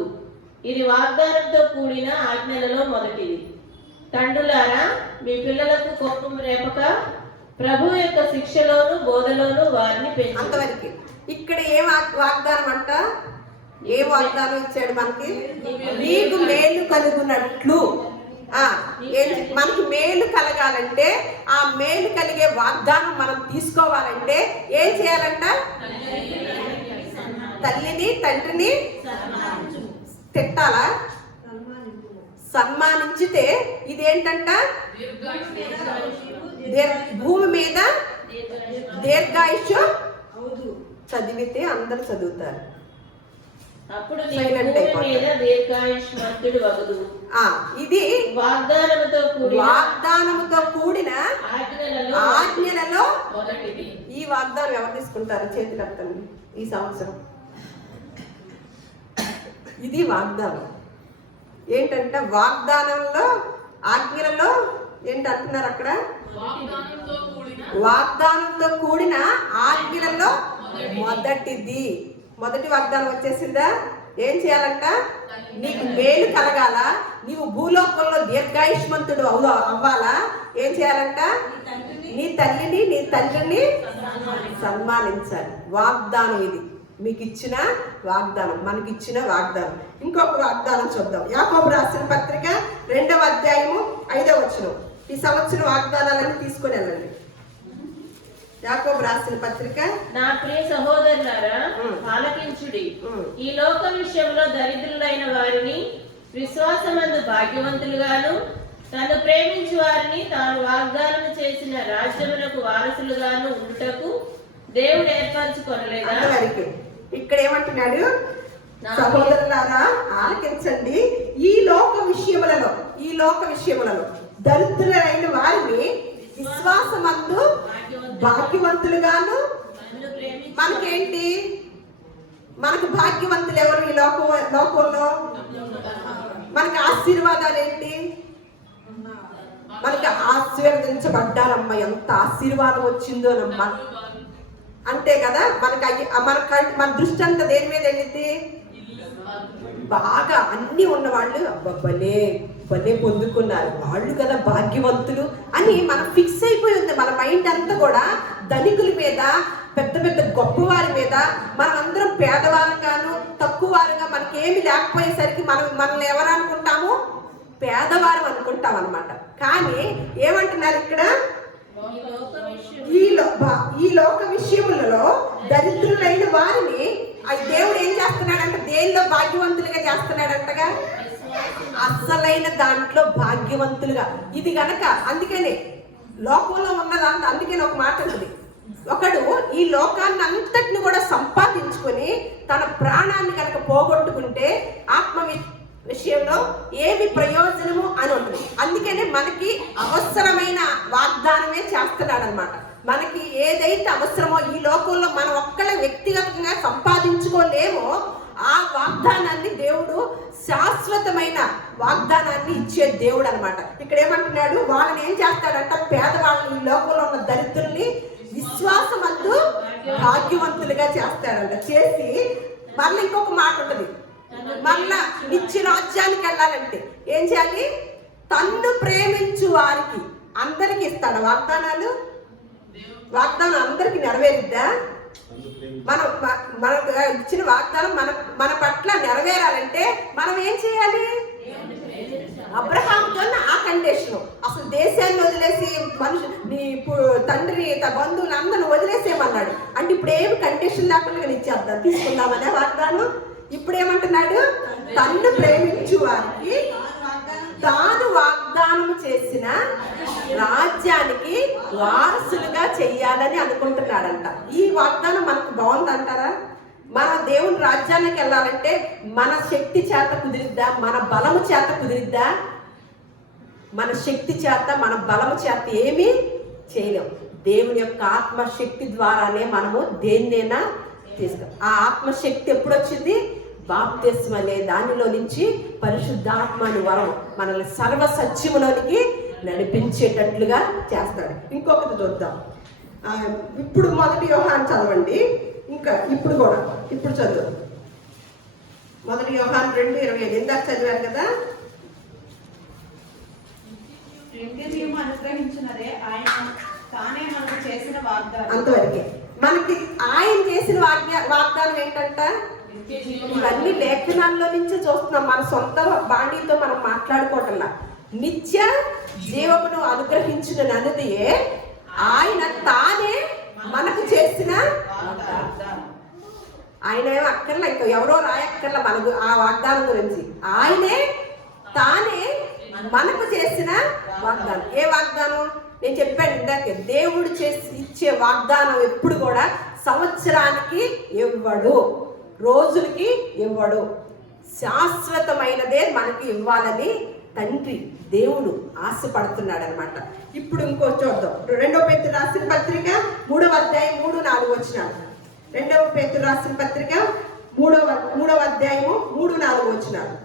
ఇది వాగ్దానంతో కూడిన ఆజ్ఞలలో మొదటిది. తండ్రులారా, మీ పిల్లలకు కోపం రేపక ప్రభు యొక్క శిక్షలోను బోధలోను వారిని పెంచు. అంతవరకు. ఇక్కడ ఏ వాగ్దానం అంట? ఏ వాగ్దానం ఇచ్చాడు మనకి? నీకు మేలు కలుగునట్లు. మనకి మేలు కలగాలంటే, ఆ మేలు కలిగే వాగ్దానం మనం తీసుకోవాలంటే ఏం చేయాలంట? తల్లిని తండ్రిని తిట్టాలా? సన్మానించితే ఇదేంటంట? భూమి మీద దీర్ఘాయుష్యం. చదివితే అందరు చదువుతారు. అప్పుడు భూమి మీద దీర్ఘాయుష్మంతుడు వగుదు. ఇది వాగ్దానముతో కూడిన ఆజ్ఞలలో మొదటిది. ఈ వాగ్దానం ఎవరు తీసుకుంటారు? చేతులెత్తండి. ఈ సంవత్సరం ఇది వాగ్దానం. ఏంటంటే వాగ్దానంలో ఆజ్ఞలలో ఏంటంటున్నారు అక్కడ? వాగ్దానంతో కూడిన ఆజ్ఞలలో మొదటిది. మొదటి వాగ్దానం వచ్చేసిందా? ఏం చేయాలంట? నీకు మేలు కలగాల, నీవు భూలోకంలో దీర్ఘాయుష్మంతుడు అవ్వాలా? ఏం చేయాలంట? నీ తల్లిని నీ తండ్రిని సన్మానించాలి. వాగ్దానం ఇది. మీకు ఇచ్చిన వాగ్దానం, మనకిచ్చిన వాగ్దానం. ఇంకొక వాగ్దానం చూద్దాం. యాకోబు రాసిన పత్రిక 2వ అధ్యాయము 5వ వచనం. ఈ సంవత్సరం వాగ్దానాలన్నీ తీసుకొని వెళ్ళండి. యాకోబు రాసిన పత్రిక నా ప్రియ సహోదరులారా, ఉమ్. ఆలకించుడి. ఉమ్. ఈ లోక విషయంలో దరిద్రులైన వారిని విశ్వాసమందు భాగ్యవంతులుగాను, తను ప్రేమించు వారిని తాను వాగ్దానం చేసిన రాజ్యములకు వారసులుగాను ఉండుటకు దేవుడు ఏర్పరచుకొనలేదా? అంతవరకు ఇక్కడ ఏమంటున్నాడు? సహోదరులారా ఆలకించండి, ఈ లోక విషయములలో దరిద్రులైన వారిని విశ్వాసమందు భాగ్యవంతులుగాను. మనకేంటి? మనకు భాగ్యవంతులు ఎవరు ఈ లోకంలో? మనకి ఆశీర్వాదాలు ఏంటి? మనకి ఆశీర్వదించబడ్డారమ్మ, ఎంత ఆశీర్వాదం వచ్చిందోనమ్మా. అంతే కదా, మన దృష్టి అంతా దేని మీద వెళ్ళింది? బాగా అన్ని ఉన్న వాళ్ళు భలే పొందుకున్నారు, వాళ్ళు కదా భాగ్యవంతులు అని మనం ఫిక్స్ అయిపోయి ఉంది. మన మైండ్ అంతా కూడా ధనికుల మీద, పెద్ద పెద్ద గొప్పవారి మీద. మనం అందరం పేదవారుగాను, తక్కువ వారుగా, మనకేమి లేకపోయేసరికి మనల్ని ఎవరు అనుకుంటాము? పేదవారు అనుకుంటాం అన్నమాట. కానీ ఏమంటున్నారు ఇక్కడ? ఈ లోక విషయములలో దరిద్రులైన వారిని దేవుడు ఏం చేస్తున్నాడంట? దేనిలో భాగ్యవంతులుగా చేస్తున్నాడంటగా? అసలైన దాంట్లో భాగ్యవంతులుగా. ఇది గనక అందుకనే లోకంలో ఉన్నదంతా, అందుకని ఒక మాట ఉంది, ఒకడు ఈ లోకాన్ని అంతటిని కూడా సంపాదించుకొని తన ప్రాణాన్ని కనుక పోగొట్టుకుంటే ఆత్మ విషయంలో ఏమి ప్రయోజనము అని ఉంటుంది. అందుకనే మనకి అవసరమైన వాగ్దానమే చేస్తున్నాడు అనమాట. మనకి ఏదైతే అవసరమో ఈ లోకంలో మనం ఒక్కళ్ళ వ్యక్తిగతంగా సంపాదించుకోలేమో ఆ వాగ్దానాన్ని దేవుడు, శాశ్వతమైన వాగ్దానాన్ని ఇచ్చే దేవుడు అనమాట. ఇక్కడ ఏమంటున్నాడు? వాళ్ళని ఏం చేస్తాడంట? పేదవాళ్ళని, ఈ లోకంలో ఉన్న దరిద్రుల్ని విశ్వాసమందు భాగ్యవంతులుగా చేస్తాడంట. చేసి మళ్ళీ ఇంకొక మాట ఉంటుంది, మళ్ళా నిత్య రాజ్యానికి వెళ్ళాలంటే ఏం చేయాలి? తన్ను ప్రేమించు వారికి అందరికి ఇస్తాడు వాగ్దానాలు. వాగ్దానం అందరికి నెరవేరుద్దా? మనకు ఇచ్చిన వాగ్దానం మన పట్ల నెరవేరాలంటే మనం ఏం చేయాలి? అబ్రహాంతో ఆ కండిషన్, అసలు దేశాన్ని వదిలేసి నీ తండ్రి బంధువులు అందరిని వదిలేసేమన్నాడు. అంటే ఇప్పుడు ఏమి కండిషన్ లేకుండా ఇచ్చేద్దాం, తీసుకుందామనే వాగ్దానం. ఇప్పుడు ఏమంటున్నాడు? తన్ను ప్రేమించు వారికి తాను వాగ్దానం చేసిన రాజ్యానికి వారసులుగా చెయ్యాలని అనుకుంటున్నాడంట. ఈ వాగ్దానం మనకు బాగుందంటారా? మన దేవుని రాజ్యానికి వెళ్ళాలంటే మన శక్తి చేత కుదిరిద్దా? మన బలము చేత కుదిరిద్దా? మన శక్తి చేత, మన బలము చేత ఏమీ చేయలేం. దేవుని యొక్క ఆత్మశక్తి ద్వారానే మనము దేన్నైనా తీసుకు. ఆ ఆత్మశక్తి ఎప్పుడు వచ్చింది? బాప్తిస్మం అనే దానిలో నుంచి పరిశుద్ధాత్మ అనే వరం మనల్ని సర్వ సత్యములోనికి నడిపించేటట్లుగా చేస్తాడు. ఇంకొకటి చూద్దాం. ఇప్పుడు 1 యోహాను చదవండి. ఇంకా ఇప్పుడు చదువు. 1 యోహాను 2:25 ఇందాక చదివారు కదా. అనుగ్రహించినదే ఆయన తానే మనకు చేసిన వాగ్దానం. అంతవరకే మనకి ఆయన చేసిన వాగ్దానం ఏంటంట? ఇవన్నీ లేఖనాల్లో నుంచి చూస్తున్నాం. మన సొంత బాణీతో మనం మాట్లాడుకోవటంలా. నిత్య జీవమును అనుగ్రహించిన నన్నదియే ఆయన తానే మనకు చేసిన. ఆయన ఏమో అక్కర్లా, ఇంకా ఎవరో రాయక్కర్లా మనకు ఆ వాగ్దానం గురించి. ఆయనే తానే మనకు చేసిన వాగ్దానం. ఏ వాగ్దానం? నేను చెప్పాను ఇందాకే, దేవుడు ఇచ్చే వాగ్దానం ఎప్పుడు కూడా సంవత్సరానికి ఇవ్వడు, రోజులకి ఇవ్వడు. శాశ్వతమైనదే మనకి ఇవ్వాలని తండ్రి దేవుడు ఆశపడుతున్నాడు అనమాట. ఇప్పుడు ఇంకో చూద్దాం. 2 పేతురు రాసిన పత్రిక 3వ అధ్యాయం 3-4 వచనాలు. 2 పేతురు రాసిన పత్రిక 3వ అధ్యాయము 3-4 వచనాలు.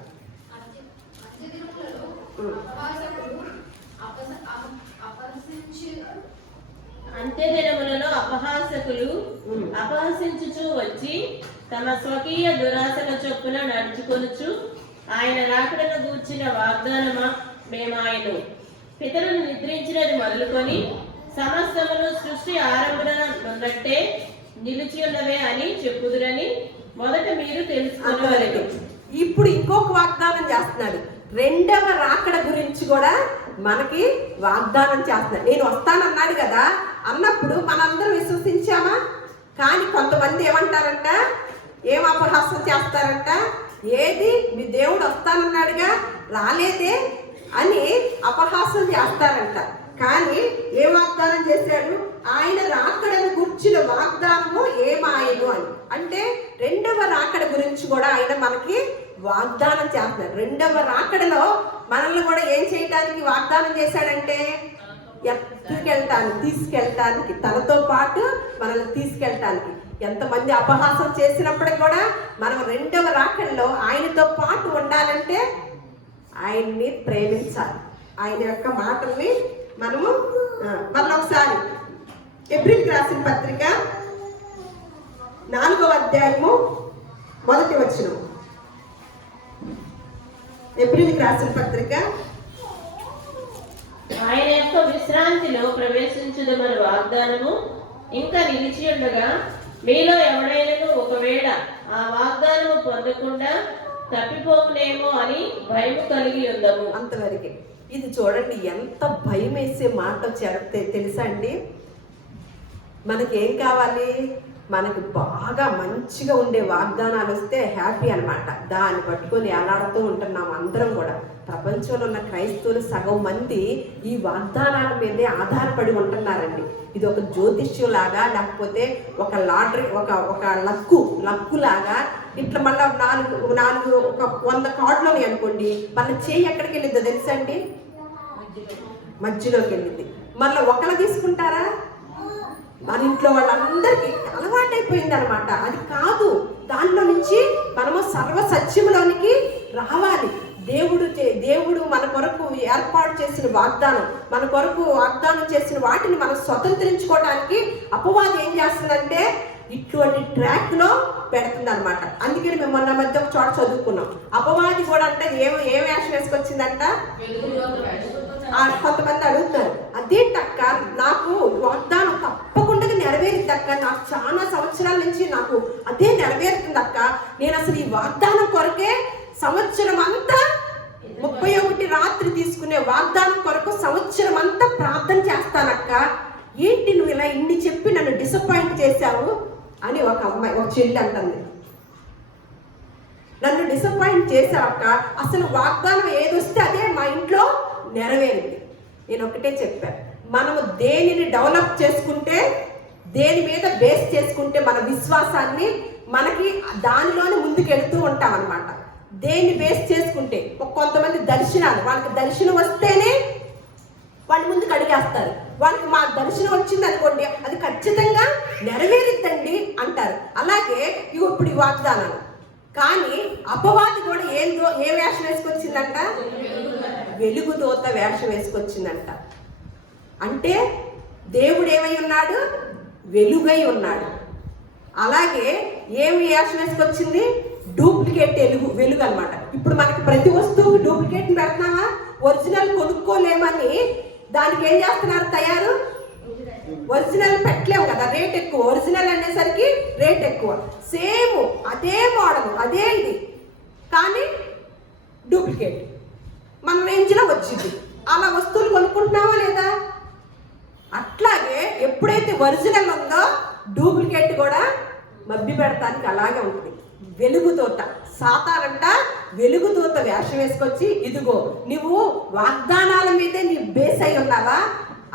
అంత్యదినములలో అపహాసకులు అపహసించుచు వచ్చి తమ స్వకీయ దురాశల చొప్పున నడుచుకొనుచు ఆయన రాకడను గూర్చిన వాగ్దానమా మేము ఆయన పితరులు నిద్రించినది మొదలుకొని సమస్తమును సృష్టి ఆరంభన ఉన్నట్టే నిలిచి ఉన్నవే అని చెప్పుదురని మొదట మీరు తెలుసుకోవాలి. ఇప్పుడు ఇంకొక వాగ్దానం చేస్తున్నాడు. 2వ రాకడ గురించి కూడా మనకి వాగ్దానం చేస్తున్నాడు. నేను వస్తానన్నాడు కదా, అన్నప్పుడు మనందరం విశ్వసించామా? కానీ కొంతమంది ఏమంటారంట, ఏం అపహాస్యం చేస్తారంట, ఏది మీ దేవుడు వస్తానన్నాడుగా రాలేదే అని అపహాస్యం చేస్తారంట. కానీ ఏ వాగ్దానం చేశాడు? ఆయన రాకడను గుర్చిన వాగ్దానము ఏమాయను అని. అంటే రెండవ రాకడ గురించి కూడా ఆయన మనకి వాగ్దానం చేస్తున్నాడు. రెండవ రాకడలో మనల్ని కూడా ఏం చేయడానికి వాగ్దానం చేశాడంటే, తీసుకెళ్ళటానికి, తనతో పాటు మనల్ని తీసుకెళ్ళటానికి. ఎంతమంది అపహాసం చేసినప్పటికి కూడా మనం రెండవ రాకడలో ఆయనతో పాటు ఉండాలంటే ఆయన్ని ప్రేమించాలి. ఆయన యొక్క మాటల్ని మనము మరొకసారి ఎబ్రిల్కి రాసిన పత్రిక 4వ అధ్యాయము 1వ వచనం. ఎబ్రిల్కి రాసిన పత్రిక ఆయన యొక్క విశ్రాంతిలో ప్రవేశించుదమని వాగ్దానము ఇంకా నిలిచి ఉండగా, మీలో ఎవడైనను ఒకవేళ ఆ వాగ్దానము పొందకుండా తప్పిపోవునేమో అని భయం కలిగి ఉందము. అంతవరకే. ఇది చూడండి, ఎంత భయం వేసే మాట తెలుసా అండి. మనకేం కావాలి? మనకు బాగా మంచిగా ఉండే వాగ్దానాలు వస్తే హ్యాపీ అనమాట. దాన్ని పట్టుకొని ఎలాడుతూ ఉంటున్నాం అందరం కూడా. ప్రపంచంలో ఉన్న క్రైస్తవులు సగం మంది ఈ వాగ్దానాల మీదే ఆధారపడి ఉంటున్నారండి. ఇది ఒక జ్యోతిష్యం లాగా, లేకపోతే ఒక లాటరీ, ఒక లక్కు లాగా. ఇట్లా మళ్ళీ నాలుగు ఒక 100 కార్డులోని అనుకోండి, మళ్ళీ చేయి ఎక్కడికి వెళ్ళిద్దో తెలుసా అండి? మధ్యలోకి వెళ్ళింది. మళ్ళీ ఒకళ్ళు తీసుకుంటారా? మన ఇంట్లో వాళ్ళందరికీ అలవాటైపోయింది అనమాట. అది కాదు, దాంట్లో నుంచి మనము సర్వ సత్యంలోనికి రావాలి. దేవుడు మన కొరకు ఏర్పాటు చేసిన వాగ్దానం, మన కొరకు వాగ్దానం చేసిన వాటిని మనం స్వతంత్రించుకోవడానికి అపవాది ఏం చేస్తుందంటే ఇటువంటి ట్రాక్ లో పెడుతుంది అనమాట. అందుకని మేము మొన్న మధ్య ఒక చోట చదువుకున్నాం. అపవాది కూడా అంటే ఏ వేషం వేసుకొచ్చిందంట. కొంతమంది అడుగుతారు, అదేంటక్క నాకు వాగ్దానం తప్పకుండా నెరవేరుద్దక్క, నాకు చాలా సంవత్సరాల నుంచి నాకు అదే నెరవేరుతుందక్క, నేను అసలు ఈ వాగ్దానం కొరకే సంవత్సరం అంతా 31 రాత్రి తీసుకునే వాగ్దానం కొరకు సంవత్సరం అంతా ప్రార్థన చేస్తానక్క, ఏంటి నువ్వు ఇలా ఇన్ని చెప్పి నన్ను డిసప్పాయింట్ చేశావు అని ఒక చెల్లి అంటుంది. నన్ను డిసప్పాయింట్ చేశావక్క, అసలు వాగ్దానం ఏదొస్తే అదే మా ఇంట్లో నెరవేరింది. నేను ఒకటే చెప్పాను, మనము దేనిని డెవలప్ చేసుకుంటే, దేని మీద బేస్ చేసుకుంటే మన విశ్వాసాన్ని మనకి దానిలోనే ముందుకెళ్తూ ఉంటాం అనమాట. దేన్ని బేస్ చేసుకుంటే కొంతమంది దర్శనాలు, వాళ్ళకి దర్శనం వస్తేనే వాళ్ళ ముందుకు అడిగేస్తారు. వాళ్ళకి మా దర్శనం వచ్చింది అనుకోండి, అది ఖచ్చితంగా నెరవేరిద్దండి అంటారు. అలాగే ఇప్పుడు ఈ వాగ్దానాలు. కానీ అపవాది కూడా ఏ వేషం వేసుకొచ్చిందంట? వెలుగుదూత వేషం వేసుకొచ్చిందంట. అంటే దేవుడు ఏమై ఉన్నాడు? వెలుగై ఉన్నాడు. అలాగే ఏమి వేషం వేసుకొచ్చింది? డూప్లికేట్ వెలుగు అనమాట. ఇప్పుడు మనకి ప్రతి వస్తువుకి డూప్లికేట్ పెడుతున్నామా? ఒరిజినల్ కొనుక్కోలేమని దానికి ఏం చేస్తున్నారు? తయారు. ఒరిజినల్ పెట్టలేము కదా, రేట్ ఎక్కువ. ఒరిజినల్ అనేసరికి రేట్ ఎక్కువ. సేమ్ అదే మోడల్, అదే ఇది, కానీ డూప్లికేట్ మన రేంజ్లో వచ్చింది. అలా వస్తువులు కొనుక్కుంటున్నావా లేదా? అట్లాగే ఎప్పుడైతే ఒరిజినల్ ఉందో డూప్లికేట్ కూడా మబ్బి పెడతానికి అలాగే ఉంటుంది. వెలుగుతోట సాతానంట వెలుగుతోట వేషం వేసుకొచ్చి, ఇదిగో నువ్వు వాగ్దానాల మీదే నీ బేస్ అయి ఉన్నావా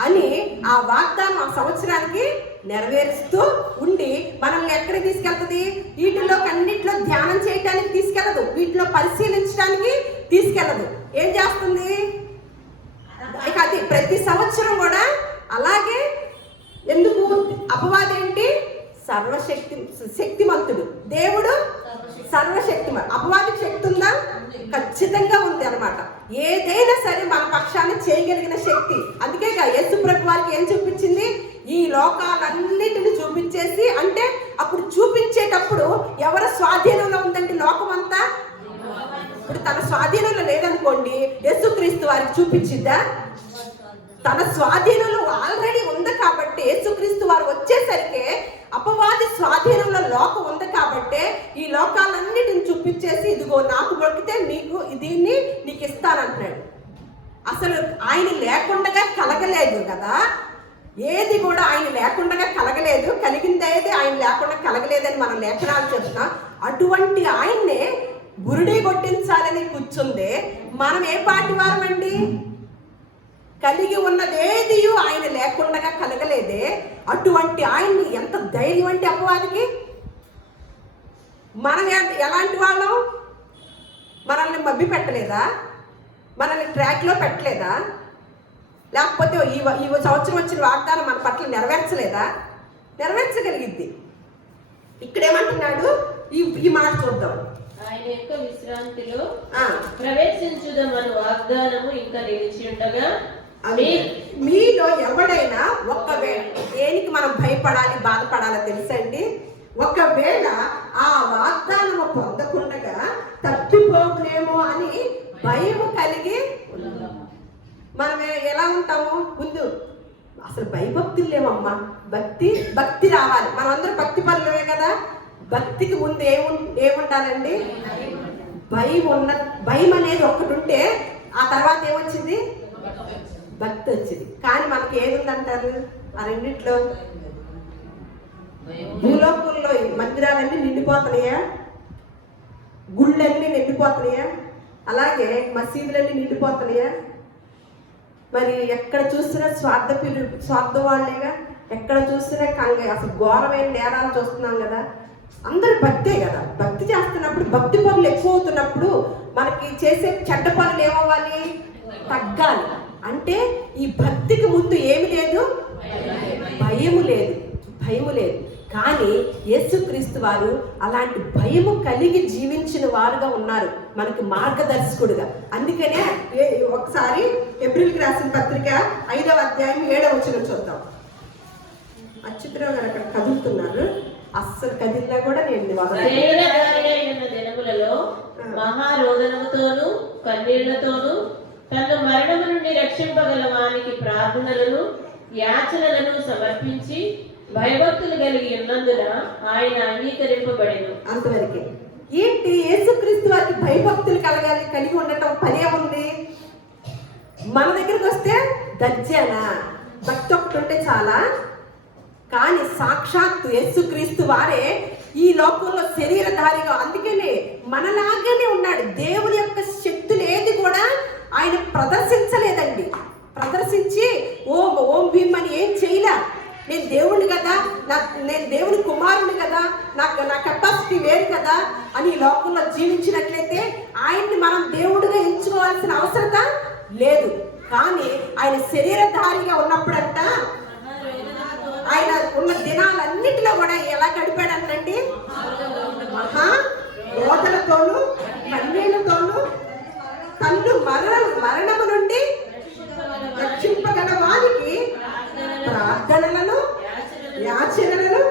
అని ఆ వాగ్దానం ఆ సంవత్సరానికి నెరవేరుస్తూ ఉండి మనల్ని ఎక్కడికి తీసుకెళ్తుంది? వీటిలో అన్నింటిలో ధ్యానం చేయడానికి తీసుకెళ్ళదు, వీటిలో పరిశీలించడానికి తీసుకెళ్ళదు. ఏం చేస్తుంది? అది ప్రతి సంవత్సరం కూడా అలాగే. ఎందుకు? అపవాది ఏంటి? శక్తిమంతుడు, దేవుడు సర్వశక్తిమంతుడు. అపవాదికి శక్తి ఉందా? ఖచ్చితంగా ఉంది అనమాట. ఏదైనా సరే మన పక్షాన్ని చేయగలిగిన శక్తి. అందుకే యేసు ప్రభు వారికి ఏం చూపించింది? ఈ లోకాలన్నిటిని చూపించేసి, అంటే అప్పుడు చూపించేటప్పుడు ఎవరి స్వాధీనంలో ఉందండి లోకం అంతా? ఇప్పుడు తన స్వాధీనంలో లేదనుకోండి, యేసుక్రీస్తు వారికి చూపించిద్దా? తన స్వాధీనంలో ఆల్రెడీ ఉంది కాబట్టి యేసుక్రీస్తు వారు వచ్చేసరికి అపవాది స్వాధీనంలో లోకం ఉంది కాబట్టి ఈ లోకాలన్నిటిని చూపించేసి, ఇదిగో నాకు దొరికితే నీకు దీన్ని నీకు ఇస్తానంటున్నాడు. అసలు ఆయన లేకుండా కలగలేదు కదా. ఏది కూడా ఆయన లేకుండా కలగలేదు, కలిగిందేది ఆయన లేకుండా కలగలేదని మనం లేఖనాలు చెప్తున్నాం. అటువంటి ఆయన్నే బురుడి కొట్టించాలని కూర్చుందే మనం ఏ పాటి వారమండి? కలిగి ఉన్నదేది ఆయన లేకుండా కలగలేదే. అటువంటి ఆయన్ని ఎంత ధైర్యం అంటే అపవాదికి. మనం ఎలాంటి వాళ్ళం? మనల్ని మభ్య పెట్టలేదా? మనల్ని ట్రాక్లో పెట్టలేదా? లేకపోతే ఈ సంవత్సరం వచ్చిన వాగ్దానం మన పట్ల నెరవేర్చలేదా? నెరవేర్చగలిగిద్ది. ఇక్కడేమంటున్నాడు? ఈ మాట చూద్దాం. ఆయన యొక్క విశ్రాంతిలో ప్రవేశించుదామని వాగ్దానము ఇంకా నిలిచి ఉండగా, మీలో ఎవడైనా ఒకవేళ దేనికి మనం భయపడాలి, బాధపడాలో తెలుసండి? ఒకవేళ ఆ వాగ్దానము పొందకుండా తప్పిపోకునేమో అని భయము కలిగి మనం ఎలా ఉంటాము? ముందు అసలు భయభక్తులు లేవమ్మా. భక్తి రావాలి. మనం అందరూ భక్తి పనులమే కదా. భక్తికి ముందు ఏముండాలండి? భయం అనేది ఒక్కటి ఉంటే ఆ తర్వాత ఏమొచ్చింది? భక్తి వచ్చింది. కానీ మనకి ఏది ఉందంటారు? ఆ రెండిట్లో భూలోకంలో మందిరాలన్నీ నిండిపోతున్నాయా? గుళ్ళన్నీ నిండిపోతున్నాయా? అలాగే మసీదులన్నీ నిండిపోతున్నాయా? మరి ఎక్కడ చూసినా స్వార్థం వాళ్ళేగా. ఎక్కడ చూసినా అసలు ఘోరమైన నేరాలు చూస్తున్నాం కదా. అందరు భక్తే కదా. భక్తి చేస్తున్నప్పుడు, భక్తి పనులు ఎక్కువ అవుతున్నప్పుడు మనకి చేసే చెడ్డ పనులు ఏమవ్వాలి? తగ్గాలి. అంటే ఈ భక్తికి ముందు ఏమి లేదు? భయము లేదు. కానీ యేసుక్రీస్తు వారు అలాంటి భయము కలిగి జీవించిన వారుగా ఉన్నారు, మనకి మార్గదర్శకుడుగా. అందుకనే ఒకసారి ఎబ్రిల్కి రాసిన పత్రిక 5వ అధ్యాయం 7వ వచనం చూద్దాం. అచ్యుతరావు గారు అక్కడ కదులుతున్నారు. అస్సలు కదిలినా కూడా నేను దినములలో మహారోదనముతోను కన్నీళ్లతోను తను మరణము నుండి రక్షింపగల వానికి ప్రార్థనలను యాచనలను సమర్పించి భయభక్తులు కలిగి ఉన్నందున ఆయన అంగీకరింపబడెను. అంతవరకే. ఏంటి? యేసుక్రీస్తు వారికి భయభక్తులు కలిగి ఉండటం పనే ఉంది. మన దగ్గరికి వస్తే దర్జానా భక్తి ఒకటి ఉంటే చాలా. కానీ సాక్షాత్తు యేసుక్రీస్తు వారే ఈ లోకంలో శరీరధారిగా, అందుకనే మనలాగానే ఉన్నాడు. దేవుని యొక్క శక్తులు ఏది కూడా ఆయన ప్రదర్శించలేదండి. ప్రదర్శించి ఓం భీమ్ అని ఏం చేయలే. నేను దేవుడిని కదా, నేను దేవుని కుమారుని కదా, నా కెపాసిటీ వేరు కదా అని ఈ లోకంలో జీవించినట్లయితే ఆయన్ని మనం దేవుడిగా ఎంచుకోవాల్సిన అవసరత లేదు. కానీ ఆయన శరీరధారిగా ఉన్నప్పుడంట ఆయన ఉన్న దినాలన్నిటిలో కూడా ఎలా గడిపాడంటండి? మహా రోదలతోనూ కన్నీళ్లతోనూ తన్ను మరణము నుండి రక్షింపగల వారికి ప్రార్థనలను యాచనలను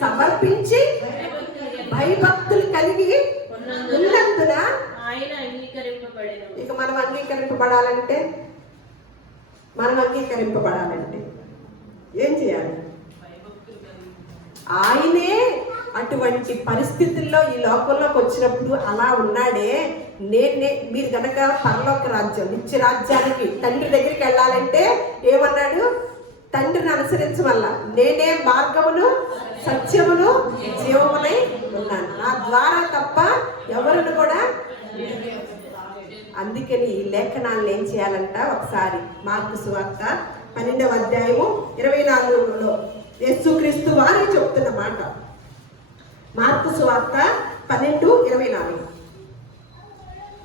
సమర్పించి భయభక్తులు కలిగి ఉన్నందున ఆయన అంగీకరింపబడెను. ఇక మనం అంగీకరింపబడాలంటే ఏం చేయాలి? ఆయనే అటువంటి పరిస్థితుల్లో ఈ లోకంలోకి వచ్చినప్పుడు అలా ఉన్నాడే. మీరు కనుక పరలోక రాజ్యం, నిత్య రాజ్యానికి తండ్రి దగ్గరికి వెళ్ళాలంటే ఏమన్నాడు? తండ్రిని అనుసరించవల్ల నేనే మార్గమును సత్యమును జీవమునై ఉన్నాను, నా ద్వారా తప్ప ఎవరును కూడా. అందుకని ఈ లేఖనాలను ఏం చేయాలంట? ఒకసారి మార్కు సువార్త 12వ అధ్యాయము 24లో యేసుక్రీస్తు వారే చెప్తున్న మాట. మార్కు సువార్త 12:24.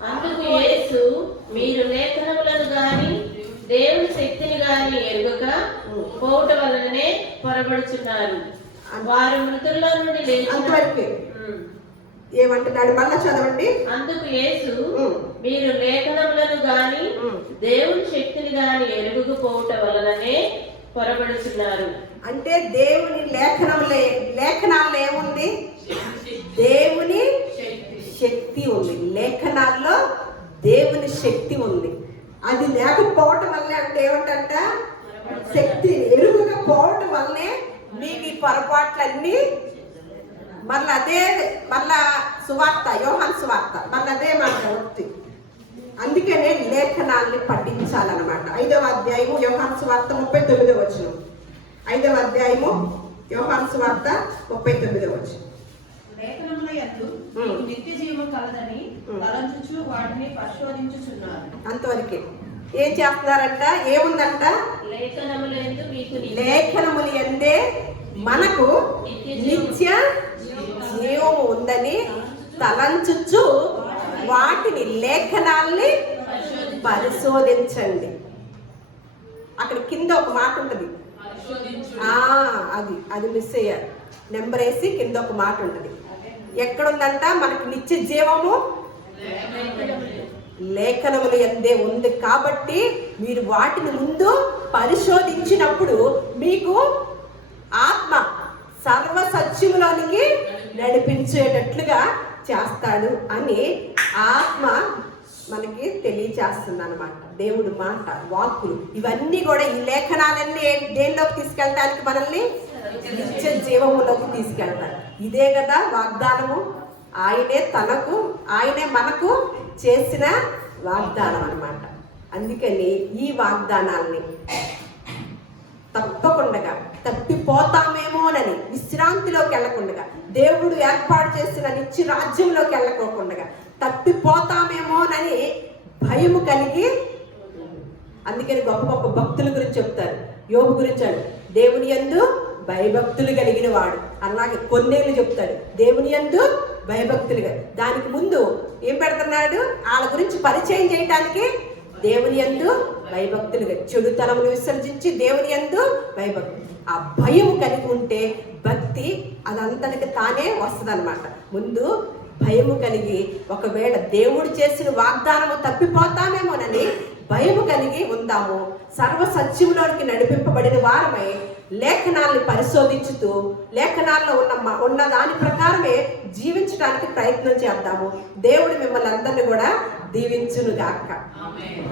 అందుకు యేసు, మీరు లేఖనములను గాని దేవుని శక్తిని గాని ఎరుగక పోవుట వలననే పొరబడుచున్నారు. వారు మృతుల్లో నుండి లేచి. అంతవరకే. ఏమంటున్నాడు? మళ్ళా చదవండి. అందుకు యేసు, మీరు లేఖనములను గాని దేవుని శక్తిని గాని ఎరుగుపోవుట వలననే పొరబడుచున్నారు. అంటే దేవుని లేఖనాల్లో ఏముంది? దేవుని శక్తి ఉంది. లేఖనాల్లో దేవుని శక్తి ఉంది. అది లేకపోవటం వల్లే అంటే ఏమంటంట? శక్తి ఎరుగుగా పోవటం వల్లనే మీకు ఈ పొరపాట్లన్నీ. మళ్ళా సువార్త, యోహాను సువార్త మళ్ళీ అదే మాట వస్తుంది. అందుకనే లేఖనాల్ని పఠించాలన్నమాట. 5వ అధ్యాయము యోహాను సువార్త 39వ వచనం. 5వ అధ్యాయము యోహాను సువార్త 39వ వచనం. లేఖనముల యందు మీకు నిత్య జీవం కలదని తలంచుచు వాటిని పరిశోధించుచున్నారు. అంతవరకే. ఏం చేస్తున్నారంట? ఏముందంట? లేఖనములందు మీకు లేఖనములు ఎందే మనకు నిత్య జీవం ఉందని తలంచుచు వాటిని లేఖనాల్ని పరిశోధించండి. అక్కడ కింద ఒక మాట ఉంటుంది, అది మిస్ అయ్యారు. నెంబర్ వేసి కింద ఒక మాట ఉంటుంది. ఎక్కడుందంట? మనకి నిత్య జీవము లేఖనములు ఎందే ఉంది కాబట్టి మీరు వాటిని ముందు పరిశోధించినప్పుడు మీకు ఆత్మ సర్వ సత్యములోనికి నడిపించేటట్లుగా చేస్తాడు అని ఆత్మ మనకి తెలియచేస్తుంది అన్నమాట. దేవుడు మాట, వాక్కులు ఇవన్నీ కూడా, ఈ లేఖనాలన్నీ దేనిలోకి తీసుకెళ్ళటానికి మనల్ని నిత్య జీవములోకి తీసుకెళ్తారు. ఇదే కదా వాగ్దానము. ఆయనే మనకు చేసిన వాగ్దానం అన్నమాట. అందుకని ఈ వాగ్దానాల్ని తప్పకుండా తప్పిపోతామేమోనని విశ్రాంతిలోకి వెళ్ళకుండా, దేవుడు ఏర్పాటు చేసిన నిత్య రాజ్యంలోకి వెళ్ళకోకుండా తప్పిపోతామేమోనని భయము కలిగి, అందుకని గొప్ప గొప్ప భక్తుల గురించి చెప్తారు. యోబు గురించి అని, దేవుని యందు భయభక్తులు కలిగిన వాడు. అలాగే కొన్నేళ్ళు చెప్తాడు, దేవుని యందు భయభక్తులుగా. దానికి ముందు ఏం పెడుతున్నాడు? వాళ్ళ గురించి పరిచయం చేయటానికి దేవుని యందు భయభక్తులుగా, చెడుతనమును విసర్జించి దేవుని యందు భయభక్తులు. ఆ భయం కలిగి ఉంటే భక్తి అదంతటికి తానే వస్తుంది అనమాట. ముందు భయము కలిగి, ఒకవేళ దేవుడు చేసిన వాగ్దానము తప్పిపోతామేమోనని భయము కలిగి ఉందాము. సర్వ సత్యములోనికి నడిపింపబడిన వారమై లేఖనాల్ని పరిశోధించుతూ లేఖనాల్లో ఉన్న దాని ప్రకారమే జీవించడానికి ప్రయత్నం చేద్దాము. దేవుడు మిమ్మల్ని అందరినీ కూడా దీవించును గాక. ఆమేన్.